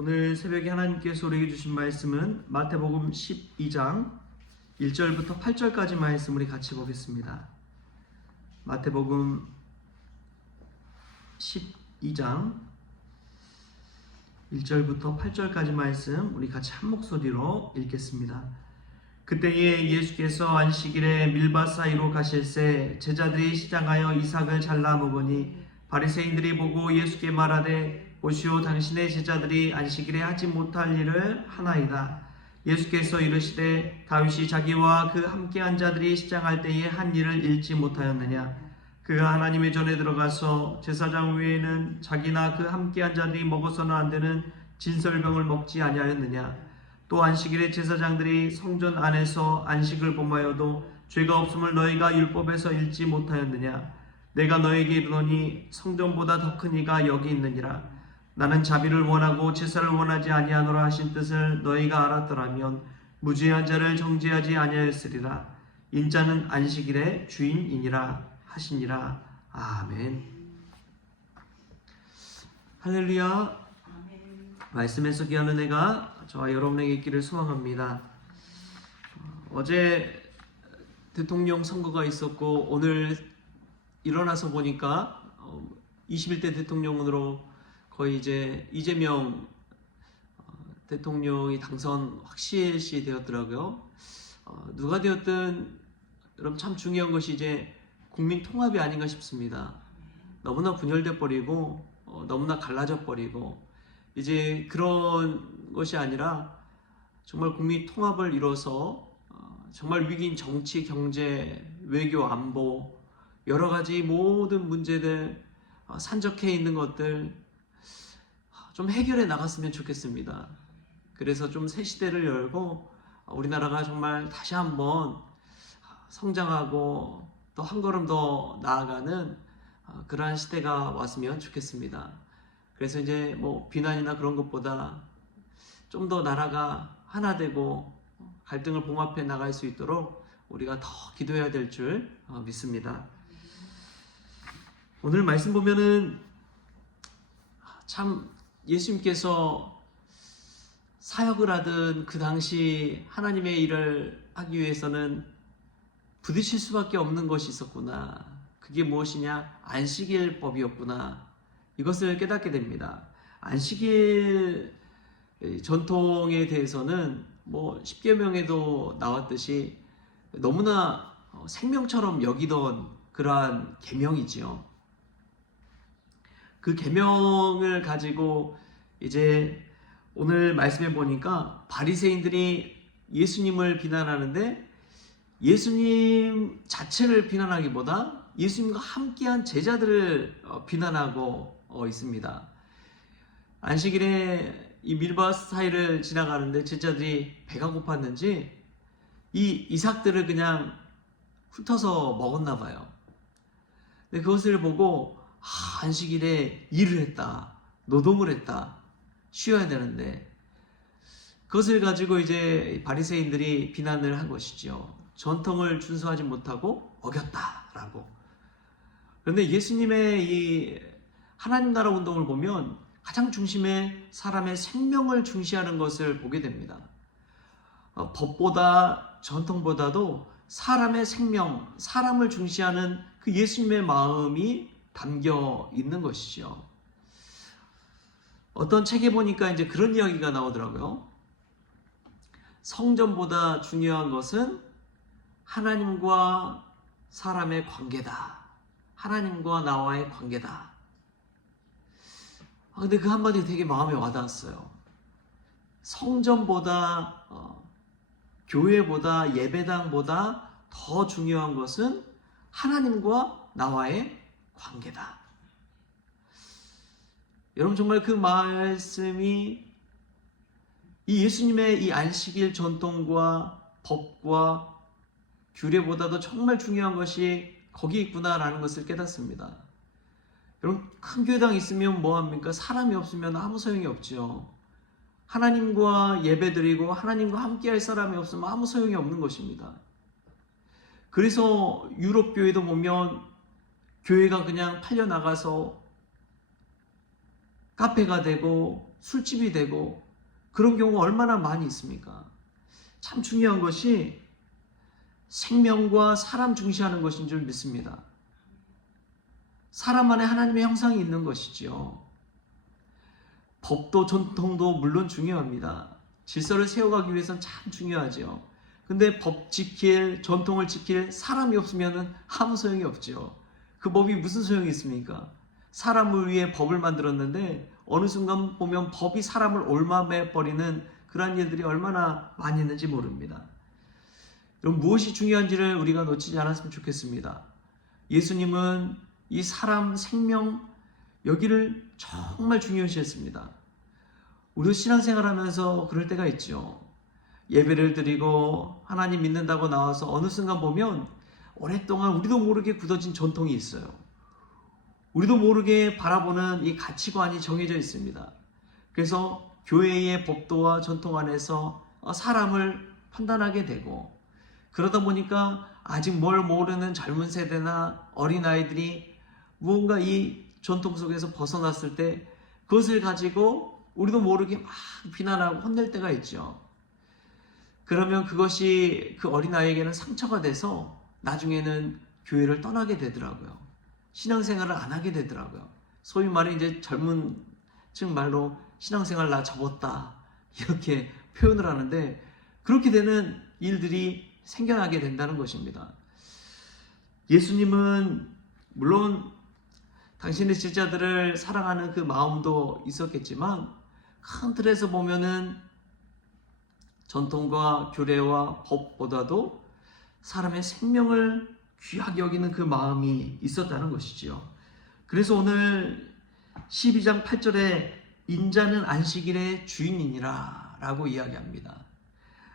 오늘 새벽에 하나님께서 우리에게 주신 말씀은 마태복음 12장 1절부터 8절까지 말씀 우리 같이 보겠습니다. 마태복음 12장 1절부터 8절까지 말씀 우리 같이 한 목소리로 읽겠습니다. 그때에 예수께서 안식일에 밀밭 사이로 가실새 제자들이 시장하여 이삭을 잘라 먹으니 바리새인들이 보고 예수께 말하되 보시오, 당신의 제자들이 안식일에 하지 못할 일을 하나이다. 예수께서 이르시되 다윗이 자기와 그 함께한 자들이 시장할 때에 한 일을 잃지 못하였느냐? 그가 하나님의 전에 들어가서 제사장 외에는 자기나 그 함께한 자들이 먹어서는 안 되는 진설병을 먹지 아니하였느냐? 또 안식일에 제사장들이 성전 안에서 안식을 범하여도 죄가 없음을 너희가 율법에서 읽지 못하였느냐? 내가 너에게 이르노니 성전보다 더 큰 이가 여기 있느니라. 나는 자비를 원하고 제사를 원하지 아니하노라 하신 뜻을 너희가 알았더라면 무죄한 자를 정죄하지 아니하였으리라. 인자는 안식일의 주인이니라 하시니라. 아멘. 할렐루야. 말씀에서 귀한 은혜가 저와 여러분에게 있기를 소망합니다. 어제 대통령 선거가 있었고 오늘 일어나서 보니까 21대 대통령으로 거의 이제 이재명 대통령이 당선 확실시 되었더라고요. 누가 되었든 여러분 참 중요한 것이 이제 국민 통합이 아닌가 싶습니다. 너무나 분열돼 버리고 너무나 갈라져 버리고 이제 그런 것이 아니라 정말 국민 통합을 이뤄서 정말 위기인 정치, 경제, 외교, 안보 여러 가지 모든 문제들 산적해 있는 것들 좀 해결해 나갔으면 좋겠습니다. 그래서 좀 새 시대를 열고 우리나라가 정말 다시 한번 성장하고 또 한 걸음 더 나아가는 그러한 시대가 왔으면 좋겠습니다. 그래서 이제 뭐 비난이나 그런 것보다 좀 더 나라가 하나 되고 갈등을 봉합해 나갈 수 있도록 우리가 더 기도해야 될 줄 믿습니다. 오늘 말씀 보면은 참 예수님께서 사역을 하던 그 당시 하나님의 일을 하기 위해서는 부딪힐 수밖에 없는 것이 있었구나. 그게 무엇이냐? 안식일법이었구나. 이것을 깨닫게 됩니다. 안식일 전통에 대해서는 뭐 십계명에도 나왔듯이 너무나 생명처럼 여기던 그러한 계명이지요. 그 계명을 가지고 이제 오늘 말씀해 보니까 바리새인들이 예수님을 비난하는데 예수님 자체를 비난하기보다 예수님과 함께한 제자들을 비난하고 있습니다. 안식일에 이 밀밭 사이를 지나가는데 제자들이 배가 고팠는지 이 이삭들을 그냥 훑어서 먹었나 봐요. 근데 그것을 보고 안식일에 일을 했다, 노동을 했다, 쉬어야 되는데 그것을 가지고 이제 바리새인들이 비난을 한 것이죠. 전통을 준수하지 못하고 어겼다라고. 그런데 예수님의 이 하나님 나라 운동을 보면 가장 중심에 사람의 생명을 중시하는 것을 보게 됩니다. 법보다 전통보다도 사람의 생명, 사람을 중시하는 그 예수님의 마음이 담겨 있는 것이죠. 어떤 책에 보니까 이제 그런 이야기가 나오더라고요. 성전보다 중요한 것은 하나님과 사람의 관계다. 하나님과 나와의 관계다. 근데 그 한마디 되게 마음에 와닿았어요. 성전보다 교회보다 예배당보다 더 중요한 것은 하나님과 나와의 관계다. 여러분 정말 그 말씀이 이 예수님의 이 안식일 전통과 법과 규례보다도 정말 중요한 것이 거기 있구나라는 것을 깨닫습니다. 여러분 큰 교회당 있으면 뭐합니까? 사람이 없으면 아무 소용이 없죠. 하나님과 예배드리고 하나님과 함께할 사람이 없으면 아무 소용이 없는 것입니다. 그래서 유럽 교회도 보면 교회가 그냥 팔려나가서 카페가 되고 술집이 되고 그런 경우가 얼마나 많이 있습니까? 참 중요한 것이 생명과 사람 중시하는 것인 줄 믿습니다. 사람 안에 하나님의 형상이 있는 것이지요. 법도 전통도 물론 중요합니다. 질서를 세워가기 위해서는 참 중요하죠. 근데 법 지킬, 전통을 지킬 사람이 없으면 아무 소용이 없죠. 그 법이 무슨 소용이 있습니까? 사람을 위해 법을 만들었는데 어느 순간 보면 법이 사람을 옮아매 버리는 그러한 일들이 얼마나 많이 있는지 모릅니다. 여러분, 무엇이 중요한지를 우리가 놓치지 않았으면 좋겠습니다. 예수님은 이 사람 생명 여기를 정말 중요시했습니다. 우리도 신앙생활하면서 그럴 때가 있죠. 예배를 드리고 하나님 믿는다고 나와서 어느 순간 보면 오랫동안 우리도 모르게 굳어진 전통이 있어요. 우리도 모르게 바라보는 이 가치관이 정해져 있습니다. 그래서 교회의 법도와 전통 안에서 사람을 판단하게 되고, 그러다 보니까 아직 뭘 모르는 젊은 세대나 어린아이들이 무언가 이 전통 속에서 벗어났을 때 그것을 가지고 우리도 모르게 막 비난하고 혼낼 때가 있죠. 그러면 그것이 그 어린아이에게는 상처가 돼서 나중에는 교회를 떠나게 되더라고요. 신앙생활을 안 하게 되더라고요. 소위 말해 이제 젊은 층 말로 신앙생활 나 접었다 이렇게 표현을 하는데, 그렇게 되는 일들이 생겨나게 된다는 것입니다. 예수님은 물론 당신의 제자들을 사랑하는 그 마음도 있었겠지만 큰 틀에서 보면은 전통과 규례와 법보다도 사람의 생명을 귀하게 여기는 그 마음이 있었다는 것이지요. 그래서 오늘 12장 8절에 인자는 안식일의 주인이니라 라고 이야기합니다.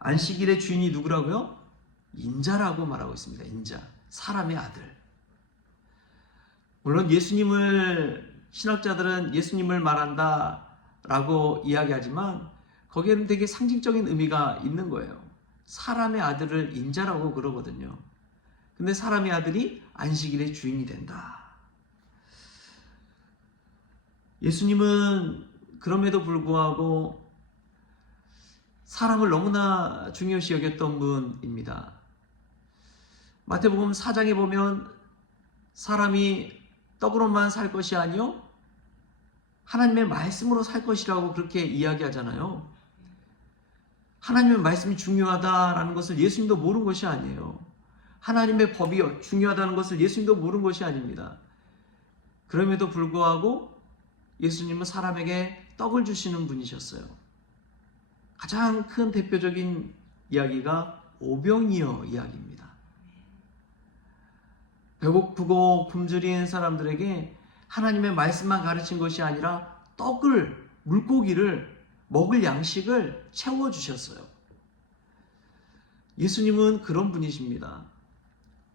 안식일의 주인이 누구라고요? 인자라고 말하고 있습니다. 인자, 사람의 아들. 물론 신학자들은 예수님을 말한다 라고 이야기하지만 거기에는 되게 상징적인 의미가 있는 거예요. 사람의 아들을 인자라고 그러거든요. 근데 사람의 아들이 안식일의 주인이 된다. 예수님은 그럼에도 불구하고 사람을 너무나 중요시 여겼던 분입니다. 마태복음 4장에 보면 사람이 떡으로만 살 것이 아니요 하나님의 말씀으로 살 것이라고 그렇게 이야기하잖아요. 하나님의 말씀이 중요하다라는 것을 예수님도 모르는 것이 아니에요. 하나님의 법이 중요하다는 것을 예수님도 모르는 것이 아닙니다. 그럼에도 불구하고 예수님은 사람에게 떡을 주시는 분이셨어요. 가장 큰 대표적인 이야기가 오병이어 이야기입니다. 배고프고 굶주린 사람들에게 하나님의 말씀만 가르친 것이 아니라 떡을, 물고기를 먹을 양식을 채워주셨어요. 예수님은 그런 분이십니다.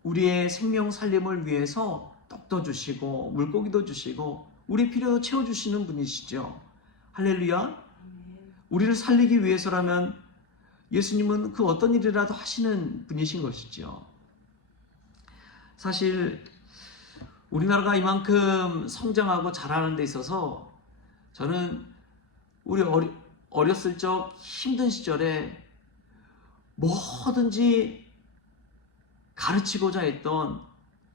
우리의 생명 살림을 위해서 떡도 주시고 물고기도 주시고 우리 필요도 채워주시는 분이시죠. 할렐루야. 우리를 살리기 위해서라면 예수님은 그 어떤 일이라도 하시는 분이신 것이죠. 사실 우리나라가 이만큼 성장하고 자라는 데 있어서 저는 우리 어렸을 적 힘든 시절에 뭐든지 가르치고자 했던,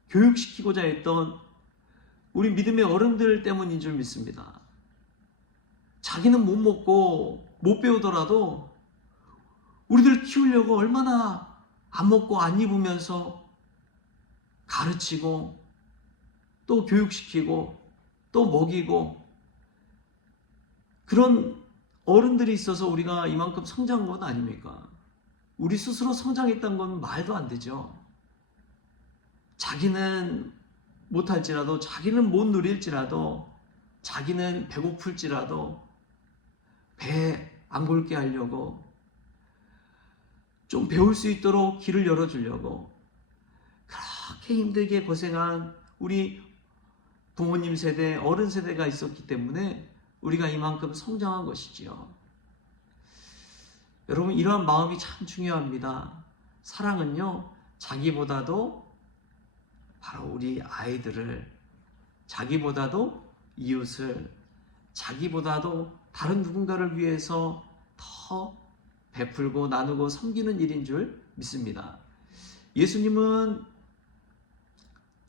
교육시키고자 했던 우리 믿음의 어른들 때문인 줄 믿습니다. 자기는 못 먹고 못 배우더라도 우리들 키우려고 얼마나 안 먹고 안 입으면서 가르치고 또 교육시키고 또 먹이고, 그런 어른들이 있어서 우리가 이만큼 성장한 건 아닙니까? 우리 스스로 성장했던 건 말도 안 되죠. 자기는 못할지라도, 자기는 못 누릴지라도, 자기는 배고플지라도 배 안 골게 하려고, 좀 배울 수 있도록 길을 열어주려고 그렇게 힘들게 고생한 우리 부모님 세대, 어른 세대가 있었기 때문에 우리가 이만큼 성장한 것이지요. 여러분, 이러한 마음이 참 중요합니다. 사랑은요, 자기보다도 바로 우리 아이들을, 자기보다도 이웃을, 자기보다도 다른 누군가를 위해서 더 베풀고 나누고 섬기는 일인 줄 믿습니다. 예수님은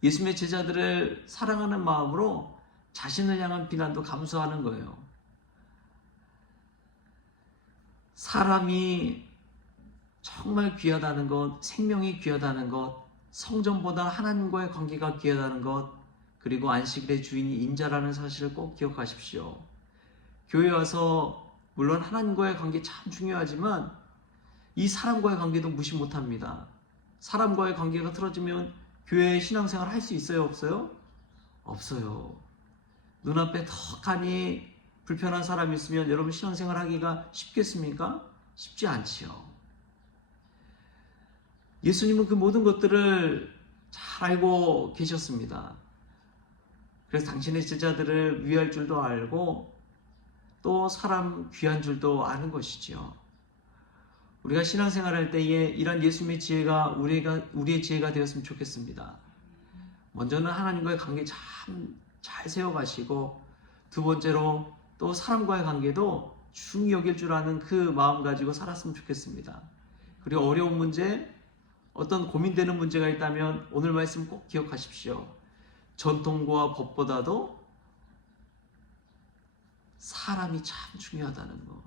예수님의 제자들을 사랑하는 마음으로 자신을 향한 비난도 감수하는 거예요. 사람이 정말 귀하다는 것, 생명이 귀하다는 것, 성전보다 하나님과의 관계가 귀하다는 것, 그리고 안식일의 주인이 인자라는 사실을 꼭 기억하십시오. 교회 와서 물론 하나님과의 관계 참 중요하지만 이 사람과의 관계도 무시 못합니다. 사람과의 관계가 틀어지면 교회에 신앙생활 할 수 있어요? 없어요? 없어요. 눈앞에 턱하니 불편한 사람이 있으면 여러분 신앙생활 하기가 쉽겠습니까? 쉽지 않지요. 예수님은 그 모든 것들을 잘 알고 계셨습니다. 그래서 당신의 제자들을 위할 줄도 알고 또 사람 귀한 줄도 아는 것이지요. 우리가 신앙생활할 때에 이런 예수님의 지혜가 우리의 지혜가 되었으면 좋겠습니다. 먼저는 하나님과의 관계 참 잘 세워가시고, 두 번째로 또 사람과의 관계도 중히 여길 줄 아는 그 마음 가지고 살았으면 좋겠습니다. 그리고 어려운 문제, 어떤 고민되는 문제가 있다면 오늘 말씀 꼭 기억하십시오. 전통과 법보다도 사람이 참 중요하다는 거.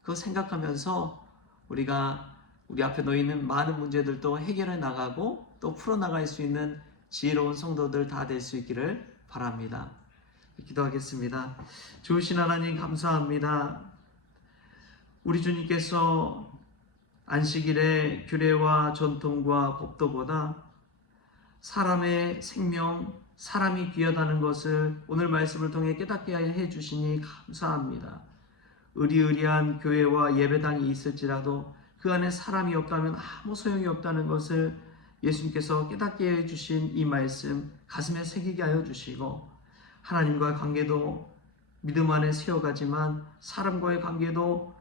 그거 생각하면서 우리가 우리 앞에 놓이는 많은 문제들도 해결해 나가고 또 풀어나갈 수 있는 지혜로운 성도들 다 될 수 있기를 바랍니다. 기도하겠습니다. 좋으신 하나님 감사합니다. 우리 주님께서 안식일의 규례와 전통과 법도보다 사람의 생명, 사람이 귀하다는 것을 오늘 말씀을 통해 깨닫게 해 주시니 감사합니다. 의리의리한 교회와 예배당이 있을지라도 그 안에 사람이 없다면 아무 소용이 없다는 것을 예수님께서 깨닫게 해주신 이 말씀 가슴에 새기게 하여 주시고, 하나님과의 관계도 믿음 안에 세워가지만 사람과의 관계도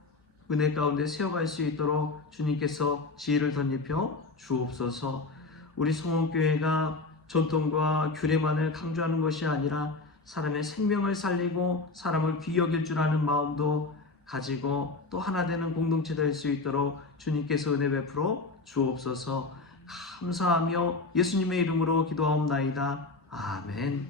은혜 가운데 세워갈 수 있도록 주님께서 지혜를 덧입혀 주옵소서. 우리 성원교회가 전통과 규례만을 강조하는 것이 아니라 사람의 생명을 살리고 사람을 귀히 여길 줄 아는 마음도 가지고 또 하나 되는 공동체 될 수 있도록 주님께서 은혜 베풀어 주옵소서. 감사하며 예수님의 이름으로 기도하옵나이다. 아멘.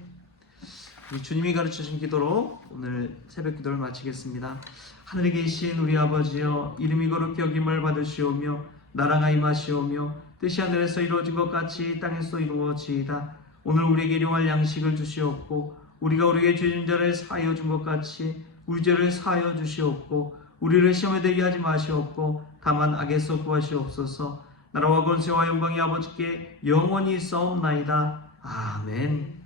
우리 주님이 가르쳐주신 기도로 오늘 새벽 기도를 마치겠습니다. 하늘에 계신 우리 아버지여, 이름이 거룩히 여김을 받으시오며 나라가 임하시오며 뜻이 하늘에서 이루어진 것 같이 땅에서 이루어지이다. 오늘 우리에게 일용할 양식을 주시옵고 우리가 우리에게 죄진 자를 사하여 준 것 같이 우리 죄를 사하여 주시옵고 우리를 시험에 들게 하지 마시옵고 다만 악에서 구하시옵소서. 나라와 권세와 영광이 아버지께 영원히 있사옵나이다. 아멘.